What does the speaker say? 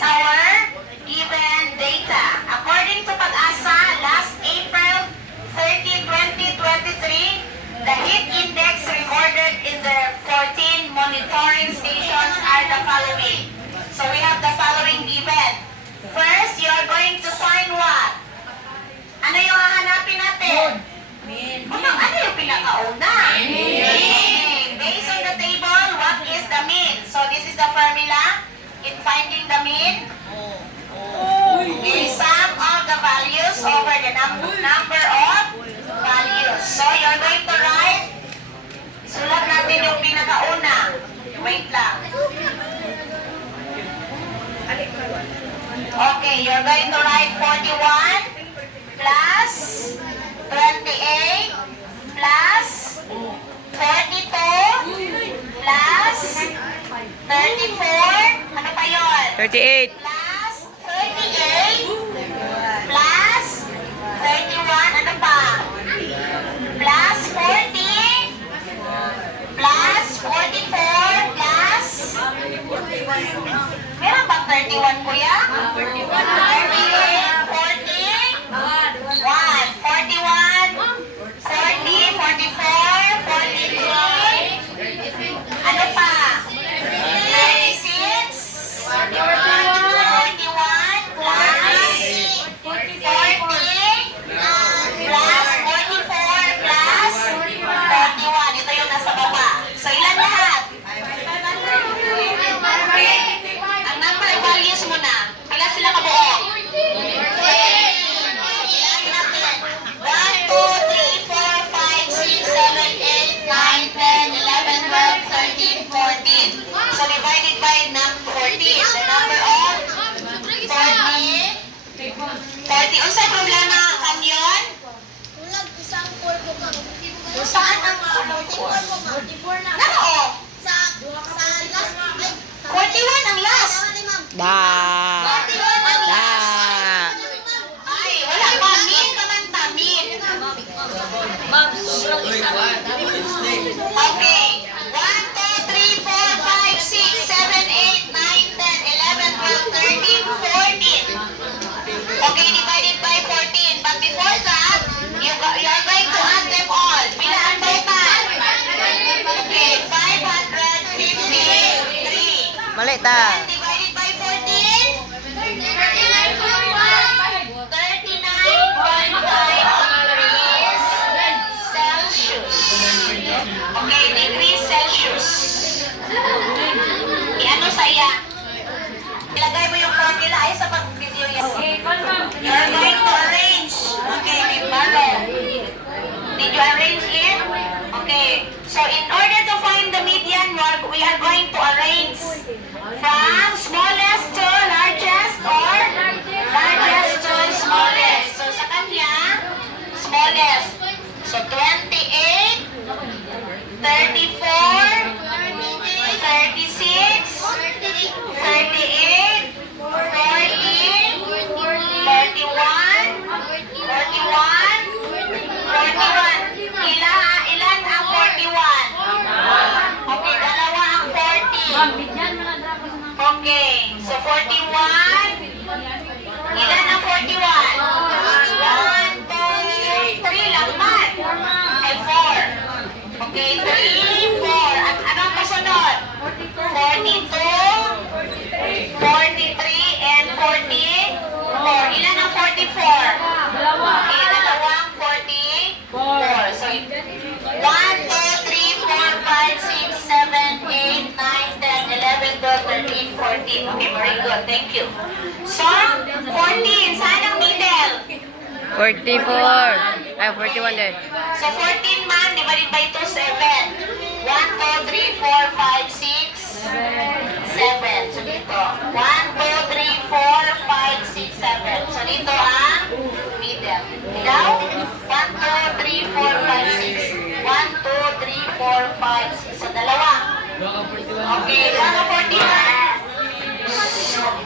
our given data. According to Pag-asa, last April 30, 2023, the heat index recorded in the 14 monitoring stations are the following. So we have the following given. First, you are going to find what? Ano yung hahanapin natin? Ano yung pinakauna? Mean. Based on the table, what is the mean? So this is the formula in finding the mean. Okay, sum of the values over the number of values. So you're going to write, isulat natin yung pinakauna. Wait lang. Okay, you're going to write 41 plus 28 plus 42 plus 34, ano pa yun? 38. Plus 38 plus 31, ano pa? Plus 40 plus 44 plus meron bang 31 kuya? 38, 40 1, 41 40, 44 43 ano pa? 36 41 plus 40 plus 44 plus 41. Ito yung nasa baba. So, ilan lahat? Okay. Ang number values mo na. Pila sila kabuo? 14. So divided by 14. The number of 40. 40. Unsa problema kanyon? Saan ang Nako. 41 ang last. 41 ang last. Ay, wala pa. Min naman ta. Min. Okay. 14. Okay, divided by 14. But before that, you are going to add them all. Pila ang total? Okay, 553. Mali ta. Divided by 14? 39.5 degrees Celsius. Okay, degrees Celsius. I-ano sa iya? Ilagay mo yung formula ay sa pag-video yan. You're going to arrange. Okay, Big Marlo. Did you arrange it? Okay. So in order to find the median mark, we are going to arrange from smallest to largest or largest to smallest. So sa kanya, smallest. So 28, 34, 36, 38, 40, 41, 41. Ilan ang 41? Okay, dalawa ang 40. Okay, so 41. Ilan ang 41? 1, 2, 3 lang man. Ay, 4. Okay, 3, 4. Anong kasunod? 42, 43, and 44. Ilan ang 44? Okay, dalawang 44. So, 1, 2, 3, 4, 5, 6, 7, 8, 9, 10, 11, 12, 13, 14. Okay, very good. Thank you. So, 14. Saan ang middle? 44. Ay, 41 din. So, 14 man, divided by 2, 7. 1, 2, 3, 4, 5, 6, 7. So, dito. 1, 2, 3, 4, 5, 6, 7. So, dito ang middle. Ikaw? 1, 2, 3, 4, 5, 6. 1, 2, 3, 4, 5, 6. So, dalawa. Okay, 1, 41.